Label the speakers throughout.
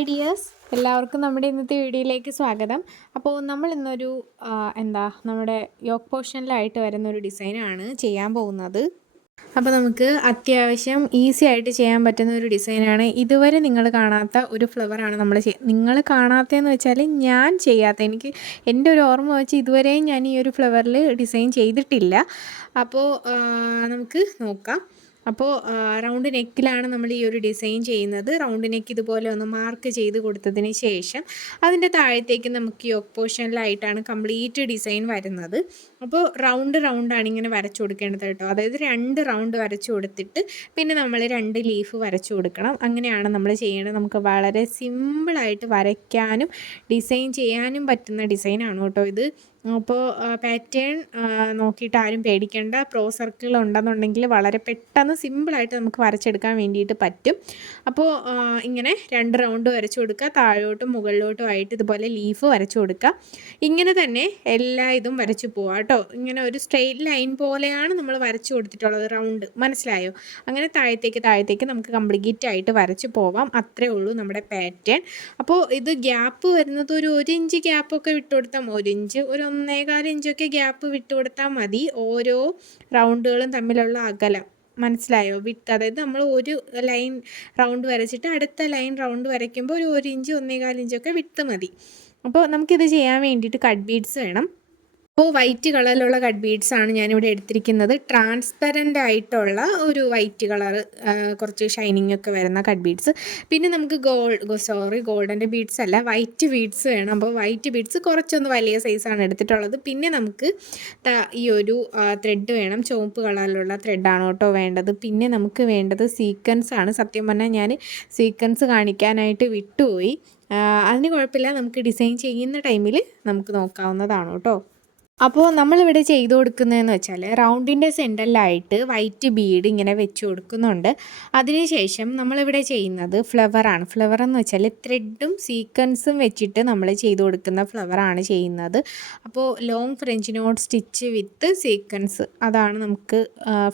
Speaker 1: Ideas. എല്ലാവർക്കും നമ്മുടെ ഇന്നത്തെ വീഡിയോയിലേക്ക് സ്വാഗതം. അപ്പോൾ നമ്മൾ ഇന്നൊരു എന്താ നമ്മുടെ യോക്ക് പോർഷനിലായിട്ട് വരുന്ന ഒരു ഡിസൈനാണ് ചെയ്യാൻ പോകുന്നത്. അപ്പോൾ നമുക്ക് അത്യാവശ്യം ഈസി ആയിട്ട് ചെയ്യാൻ പറ്റുന്ന ഒരു ഡിസൈനാണ്. ഇതുവരെ നിങ്ങൾ കാണാത്ത ഒരു ഫ്ലവറാണ് നമ്മൾ ചെയ്യുക നിങ്ങൾ കാണാത്തതെന്ന് വെച്ചാൽ ഞാൻ ചെയ്യാത്ത എനിക്ക് എന്റെ ഒരു ഓർമ്മ വെച്ച് ഇതുവരെയും ഞാൻ ഈ ഒരു ഫ്ലവറിൽ ഡിസൈൻ ചെയ്തിട്ടില്ല. അപ്പോൾ നമുക്ക് നോക്കാം. അപ്പോൾ റൗണ്ട് നെക്കിലാണ് നമ്മൾ ഈ ഒരു ഡിസൈൻ ചെയ്യുന്നത്. റൗണ്ട് നെക്ക് ഇതുപോലെ ഒന്ന് മാർക്ക് ചെയ്ത് കൊടുത്തതിന് ശേഷം അതിന്റെ താഴത്തേക്ക് നമുക്ക് യോക്ക് പോർഷനിലായിട്ടാണ് കംപ്ലീറ്റ് ഡിസൈൻ വരുന്നത്. അപ്പോൾ റൗണ്ട് റൗണ്ടാണ് ഇങ്ങനെ വരച്ചു കൊടുക്കേണ്ടത് കേട്ടോ. അതായത് രണ്ട് റൗണ്ട് വരച്ചു കൊടുത്തിട്ട് പിന്നെ നമ്മൾ രണ്ട് ലീഫ് വരച്ചു കൊടുക്കണം. അങ്ങനെയാണ് നമ്മൾ ചെയ്യേണ്ടത്. നമുക്ക് വളരെ സിമ്പിളായിട്ട് വരയ്ക്കാനും ഡിസൈൻ ചെയ്യാനും പറ്റുന്ന ഡിസൈനാണ് കേട്ടോ ഇത്. അപ്പോൾ പാറ്റേൺ നോക്കിയിട്ട് ആരും പേടിക്കേണ്ട. പ്രോ സർക്കിൾ ഉണ്ടെന്നുണ്ടെങ്കിൽ വളരെ പെട്ടെന്ന് സിമ്പിളായിട്ട് നമുക്ക് വരച്ചെടുക്കാൻ വേണ്ടിയിട്ട് പറ്റും. അപ്പോൾ ഇങ്ങനെ രണ്ട് റൗണ്ട് വരച്ചു കൊടുക്കുക. താഴോട്ടും മുകളിലോട്ടും ആയിട്ട് ഇതുപോലെ ലീഫ് വരച്ചു കൊടുക്കുക. ഇങ്ങനെ തന്നെ എല്ലാ ഇതും വരച്ചു പോവാം കേട്ടോ. ഇങ്ങനെ ഒരു സ്ട്രെയിറ്റ് ലൈൻ പോലെയാണ് നമ്മൾ വരച്ചു കൊടുത്തിട്ടുള്ളത്. റൗണ്ട് മനസ്സിലായോ? അങ്ങനെ താഴത്തേക്ക് താഴത്തേക്ക് നമുക്ക് കംപ്ലീറ്റ് ആയിട്ട് വരച്ച് പോവാം. അത്രേ ഉള്ളൂ നമ്മുടെ പാറ്റേൺ അപ്പോൾ ഇത് ഗ്യാപ്പ് വരുന്നത് ഒരു ഒരു ഇഞ്ച് ഗ്യാപ്പൊക്കെ വിട്ടു കൊടുത്താൽ ഒരു ഇഞ്ച് ഒരു ഒന്നേകാൽ ഇഞ്ചൊക്കെ ഗ്യാപ്പ് വിട്ടു കൊടുത്താൽ മതി. ഓരോ റൗണ്ടുകളും തമ്മിലുള്ള അകലം. മനസ്സിലായോ? വിട്ട് അതായത് നമ്മൾ ഒരു ലൈൻ റൗണ്ട് വരച്ചിട്ട് അടുത്ത ലൈൻ റൗണ്ട് വരയ്ക്കുമ്പോൾ ഒരു ഒരു ഇഞ്ച് ഒന്നേകാൽ ഇഞ്ചൊക്കെ വിട്ട് മതി. അപ്പോൾ നമുക്കിത് ചെയ്യാൻ വേണ്ടിയിട്ട് കട്ട് ബീഡ്സ് വേണം. അപ്പോൾ വൈറ്റ് കളറിലുള്ള കട്ട് ബീഡ്സ് ആണ് ഞാനിവിടെ എടുത്തിരിക്കുന്നത്. ട്രാൻസ്പെറന്റ് ആയിട്ടുള്ള ഒരു വൈറ്റ് കളർ കുറച്ച് ഷൈനിങ് ഒക്കെ വരുന്ന കട്ട് ബീഡ്സ് പിന്നെ നമുക്ക് ഗോൾഡ് സോറി ഗോൾഡന്റെ ബീഡ്സ് അല്ല വൈറ്റ് ബീഡ്സ് വേണം. അപ്പോൾ വൈറ്റ് ബീഡ്സ് കുറച്ചൊന്ന് വലിയ സൈസാണ് എടുത്തിട്ടുള്ളത്. പിന്നെ നമുക്ക് ഈ ഒരു ത്രെഡ് വേണം. ചുവപ്പ് കളറിലുള്ള ത്രെഡാണ് കേട്ടോ വേണ്ടത്. പിന്നെ നമുക്ക് വേണ്ടത് സീക്വൻസ് ആണ്. സത്യം പറഞ്ഞാൽ ഞാൻ സീക്വൻസ് കാണിക്കാനായിട്ട് വിട്ടുപോയി. അതിന് കുഴപ്പമില്ല. നമുക്ക് ഡിസൈൻ ചെയ്യുന്ന ടൈമിൽ നമുക്ക് നോക്കാവുന്നതാണ് കേട്ടോ. അപ്പോൾ നമ്മളിവിടെ ചെയ്തു കൊടുക്കുന്നതെന്ന് വെച്ചാൽ റൗണ്ടിന്റെ സെന്ററിലായിട്ട് വൈറ്റ് ബീഡ് ഇങ്ങനെ വെച്ച് കൊടുക്കുന്നുണ്ട്. അതിനുശേഷം നമ്മളിവിടെ ചെയ്യുന്നത് ഫ്ലവറാണ് ഫ്ലവർ എന്ന് വെച്ചാൽ ത്രെഡും സീക്വൻസും വെച്ചിട്ട് നമ്മൾ ചെയ്തു കൊടുക്കുന്ന ഫ്ലവറാണ് ചെയ്യുന്നത്. അപ്പോൾ long French knot stitch with sequence അതാണ് നമുക്ക്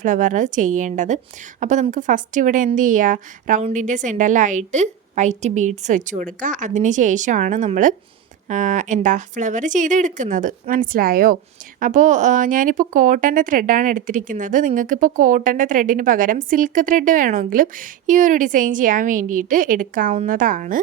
Speaker 1: ഫ്ലവർ ചെയ്യേണ്ടത്. അപ്പോൾ നമുക്ക് ഫസ്റ്റ് ഇവിടെ എന്ത് ചെയ്യുക റൗണ്ടിന്റെ സെന്ററിലായിട്ട് വൈറ്റ് ബീഡ്സ് വെച്ച് കൊടുക്കുക. അതിന് ശേഷമാണ് നമ്മൾ എന്താ ഫ്ലവർ ചെയ്തെടുക്കുന്നത്? മനസ്സിലായോ? അപ്പോൾ ഞാനിപ്പോൾ കോട്ടന്റെ ത്രെഡാണ് എടുത്തിരിക്കുന്നത്. നിങ്ങൾക്കിപ്പോൾ കോട്ടന്റെ ത്രെഡിന് പകരം സിൽക്ക് ത്രെഡ് വേണമെങ്കിലും ഈ ഒരു ഡിസൈൻ ചെയ്യാൻ വേണ്ടിയിട്ട് എടുക്കാവുന്നതാണ്.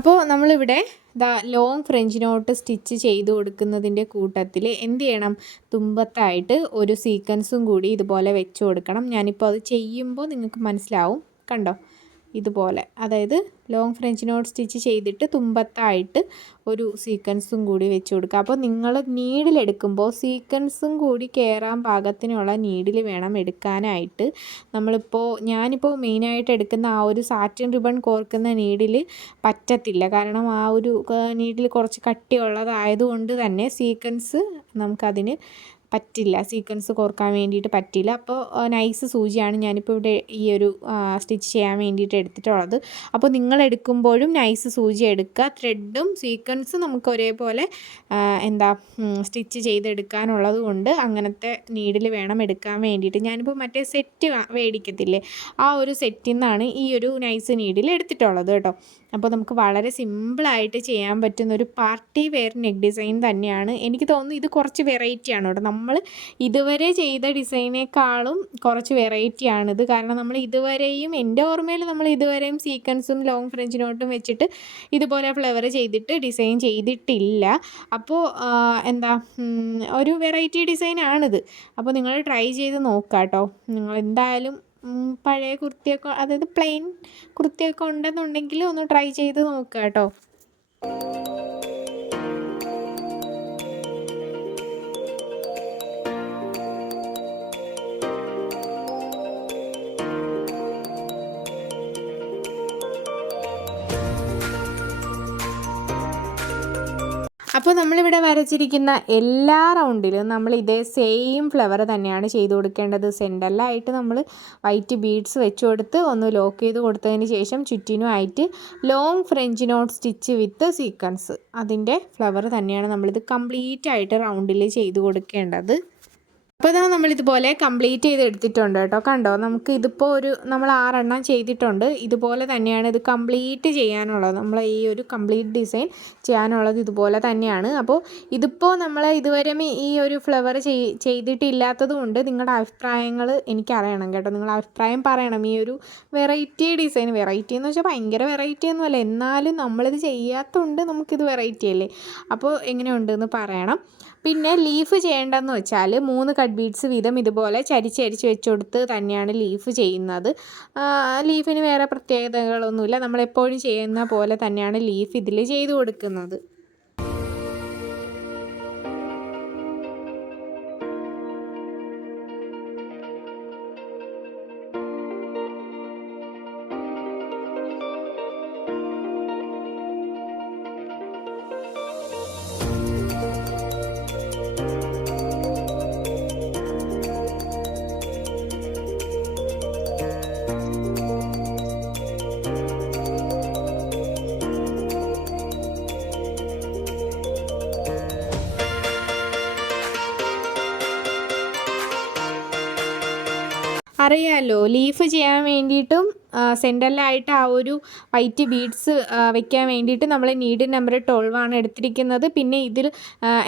Speaker 1: അപ്പോൾ നമ്മളിവിടെ ദാ ലോങ് ഫ്രഞ്ച് നോട്ട് സ്റ്റിച്ച് ചെയ്ത് കൊടുക്കുന്നതിന്റെ കൂട്ടത്തിൽ എന്ത് ചെയ്യണം? തുമ്പത്തായിട്ട് ഒരു സീക്വൻസും കൂടി ഇതുപോലെ വെച്ച് കൊടുക്കണം. ഞാനിപ്പോൾ അത് ചെയ്യുമ്പോൾ നിങ്ങൾക്ക് മനസ്സിലാവും. കണ്ടോ? ഇതുപോലെ. അതായത് ലോങ് ഫ്രഞ്ച് നോട്ട് സ്റ്റിച്ച് ചെയ്തിട്ട് തുമ്പത്തായിട്ട് ഒരു സീക്വൻസും കൂടി വെച്ച് കൊടുക്കുക. അപ്പോൾ നിങ്ങൾ നീഡിലെടുക്കുമ്പോൾ സീക്വൻസും കൂടി കയറാൻ പാകത്തിനുള്ള നീഡിൽ വേണം എടുക്കാനായിട്ട്. നമ്മളിപ്പോൾ ഞാനിപ്പോൾ മെയിനായിട്ട് എടുക്കുന്ന ആ ഒരു സാറ്റിൻ റിബൺ കോർക്കുന്ന നീഡിൽ പറ്റത്തില്ല. കാരണം ആ ഒരു നീഡിൽ കുറച്ച് കട്ടിയുള്ളതായതുകൊണ്ട് തന്നെ സീക്വൻസ് നമുക്കതിന് പറ്റില്ല. സീക്വൻസ് കോർക്കാൻ വേണ്ടിയിട്ട് പറ്റില്ല. അപ്പോൾ നൈസ് സൂചിയാണ് ഞാനിപ്പോൾ ഇവിടെ ഈ ഒരു സ്റ്റിച്ച് ചെയ്യാൻ വേണ്ടിയിട്ട് എടുത്തിട്ടുള്ളത്. അപ്പോൾ നിങ്ങൾ എടുക്കുമ്പോഴും നൈസ് സൂചി എടുക്കുക. ത്രെഡും സീക്വൻസും നമുക്ക് ഒരേപോലെ എന്താ സ്റ്റിച്ച് ചെയ്തെടുക്കാനുള്ളത് കൊണ്ട് അങ്ങനത്തെ നീഡിൽ വേണം എടുക്കാൻ വേണ്ടിയിട്ട്. ഞാനിപ്പോൾ മറ്റേ സെറ്റ് മേടിക്കത്തില്ലേ ആ ഒരു സെറ്റിൽ നിന്നാണ് ഈ ഒരു നൈസ് നീഡിൽ എടുത്തിട്ടുള്ളത് കേട്ടോ. അപ്പോൾ നമുക്ക് വളരെ സിമ്പിളായിട്ട് ചെയ്യാൻ പറ്റുന്ന ഒരു പാർട്ടി വെയർ നെക്ക് ഡിസൈൻ തന്നെയാണ്. എനിക്ക് തോന്നുന്നു ഇത് കുറച്ച് വെറൈറ്റിയാണ് കേട്ടോ. നമ്മൾ ഇതുവരെ ചെയ്ത ഡിസൈനേക്കാളും കുറച്ച് വെറൈറ്റി ആണിത്. കാരണം നമ്മൾ ഇതുവരെയും എന്റെ ഓർമ്മയിൽ നമ്മൾ ഇതുവരെയും സീക്വൻസും ലോങ് ഫ്രഞ്ച് നോട്ടും വെച്ചിട്ട് ഇതുപോലെ ഫ്ലവർ ചെയ്തിട്ട് ഡിസൈൻ ചെയ്തിട്ടില്ല. അപ്പോൾ എന്താ ഒരു വെറൈറ്റി ഡിസൈൻ ആണിത്. അപ്പോൾ നിങ്ങൾ ട്രൈ ചെയ്ത് നോക്കുക കേട്ടോ നിങ്ങൾ എന്തായാലും പഴയ കുർത്തിയൊക്കെ അതായത് പ്ലെയിൻ കുർത്തിയൊക്കെ ഉണ്ടെന്നുണ്ടെങ്കിൽ ഒന്ന് ട്രൈ ചെയ്ത് നോക്കുക കേട്ടോ അപ്പോൾ നമ്മളിവിടെ വരച്ചിരിക്കുന്ന എല്ലാ റൗണ്ടിലും നമ്മൾ ഇതേ സെയിം ഫ്ലവർ തന്നെയാണ് ചെയ്ത് കൊടുക്കേണ്ടത്. സെന്ററിലായിട്ട് നമ്മൾ വൈറ്റ് ബീഡ്സ് വെച്ച് കൊടുത്ത് ഒന്ന് ലോക്ക് ചെയ്ത് കൊടുത്തതിന് ശേഷം ചുറ്റിനുമായിട്ട് long French knot stitch with sequence അതിന്റെ ഫ്ലവർ തന്നെയാണ് നമ്മളിത് കംപ്ലീറ്റ് ആയിട്ട് റൗണ്ടിൽ ചെയ്ത് കൊടുക്കേണ്ടത്. അപ്പോൾ ഇതാ നമ്മളിതുപോലെ കംപ്ലീറ്റ് ചെയ്ത് എടുത്തിട്ടുണ്ട് കേട്ടോ. കണ്ടോ? നമുക്ക് ഇതിപ്പോൾ ഒരു നമ്മൾ ആറെണ്ണം ചെയ്തിട്ടുണ്ട്. ഇതുപോലെ തന്നെയാണ് ഇത് കംപ്ലീറ്റ് ചെയ്യാനുള്ളത്. നമ്മൾ ഈ ഒരു കംപ്ലീറ്റ് ഡിസൈൻ ചെയ്യാനുള്ളത് ഇതുപോലെ തന്നെയാണ്. അപ്പോൾ ഇതിപ്പോൾ നമ്മൾ ഇതുവരെ ഈ ഒരു ഫ്ലവർ ചെയ്തിട്ടില്ലാത്തത് കൊണ്ട് നിങ്ങളുടെ അഭിപ്രായങ്ങൾ എനിക്കറിയണം കേട്ടോ. നിങ്ങളുടെ അഭിപ്രായം പറയണം. ഈ ഒരു വെറൈറ്റി ഡിസൈൻ വെറൈറ്റി എന്ന് വെച്ചാൽ ഭയങ്കര വെറൈറ്റി ഒന്നുമല്ല എന്നാലും നമ്മളിത് ചെയ്യാത്തതുകൊണ്ട് നമുക്കിത് വെറൈറ്റി അല്ലേ? അപ്പോൾ എങ്ങനെയുണ്ടെന്ന് പറയണം. പിന്നെ ലീഫ് ചെയ്യേണ്ടതെന്ന് വെച്ചാൽ മൂന്ന് കട്ട് ബീഡ്സ് വീതം ഇതുപോലെ ചരിച്ചരിച്ച് വെച്ചുകൊടുത്ത് തന്നെയാണ് ലീഫ് ചെയ്യുന്നത്. ലീഫിന് വേറെ പ്രത്യേകതകളൊന്നുമില്ല. നമ്മളെപ്പോഴും ചെയ്യുന്ന പോലെ തന്നെയാണ് ലീഫ് ഇതിൽ ചെയ്തു കൊടുക്കുന്നത്. അറിയാമല്ലോ ലീഫ് ചെയ്യാൻ വേണ്ടിയിട്ടും സെന്ററിലായിട്ട് ആ ഒരു വൈറ്റ് ബീഡ്സ് വെക്കാൻ വേണ്ടിയിട്ട് നമ്മൾ നീഡ് നമ്പർ ട്വൽവ് ആണ് എടുത്തിരിക്കുന്നത്. പിന്നെ ഇതിൽ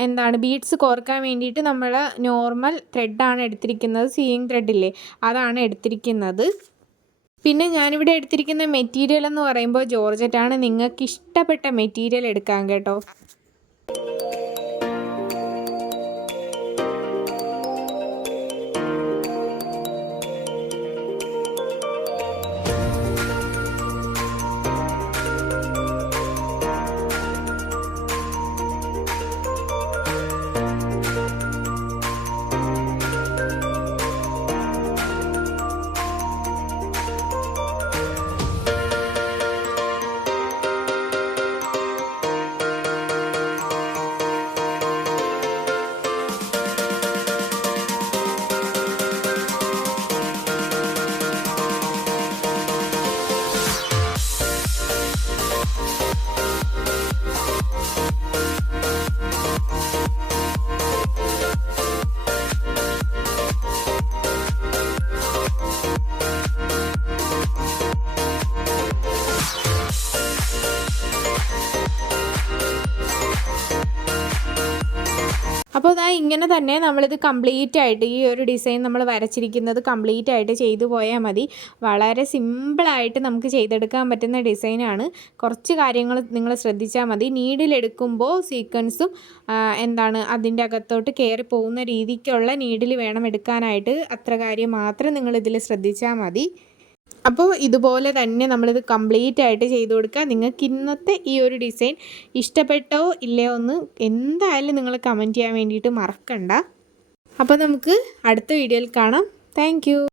Speaker 1: എന്താണ് ബീഡ്സ് കോർക്കാൻ വേണ്ടിയിട്ട് നമ്മൾ നോർമൽ ത്രെഡാണ് എടുത്തിരിക്കുന്നത് സീയിങ് ത്രെഡില്ലേ അതാണ് എടുത്തിരിക്കുന്നത്. പിന്നെ ഞാനിവിടെ എടുത്തിരിക്കുന്ന മെറ്റീരിയൽ എന്ന് പറയുമ്പോൾ ജോർജറ്റാണ്. നിങ്ങൾക്ക് ഇഷ്ടപ്പെട്ട മെറ്റീരിയൽ എടുക്കാൻ കേട്ടോ. ഇങ്ങനെ തന്നെ നമ്മളിത് കംപ്ലീറ്റ് ആയിട്ട് ഈ ഒരു ഡിസൈൻ നമ്മൾ വരച്ചിരിക്കുന്നത് കംപ്ലീറ്റ് ആയിട്ട് ചെയ്തു പോയാൽ മതി. വളരെ സിമ്പിളായിട്ട് നമുക്ക് ചെയ്തെടുക്കാൻ പറ്റുന്ന ഡിസൈനാണ് കുറച്ച് കാര്യങ്ങൾ നിങ്ങൾ ശ്രദ്ധിച്ചാൽ മതി. നീഡിലെടുക്കുമ്പോൾ സീക്വൻസും എന്താണ് അതിന്റെ അകത്തോട്ട് കയറി പോകുന്ന രീതിക്കുള്ള നീഡിൽ വേണം എടുക്കാനായിട്ട്. അത്ര കാര്യം മാത്രം നിങ്ങൾ ഇതിൽ ശ്രദ്ധിച്ചാൽ മതി. അപ്പോൾ ഇതുപോലെ തന്നെ നമ്മളിത് കംപ്ലീറ്റ് ആയിട്ട് ചെയ്ത് കൊടുക്കുക. നിങ്ങൾക്ക് ഇന്നത്തെ ഈ ഒരു ഡിസൈൻ ഇഷ്ടപ്പെട്ടോ ഇല്ലയോ എന്ന് എന്തായാലും നിങ്ങൾ കമന്റ് ചെയ്യാൻ വേണ്ടിയിട്ട് മറക്കണ്ട. അപ്പോൾ നമുക്ക് അടുത്ത വീഡിയോയിൽ കാണാം. താങ്ക്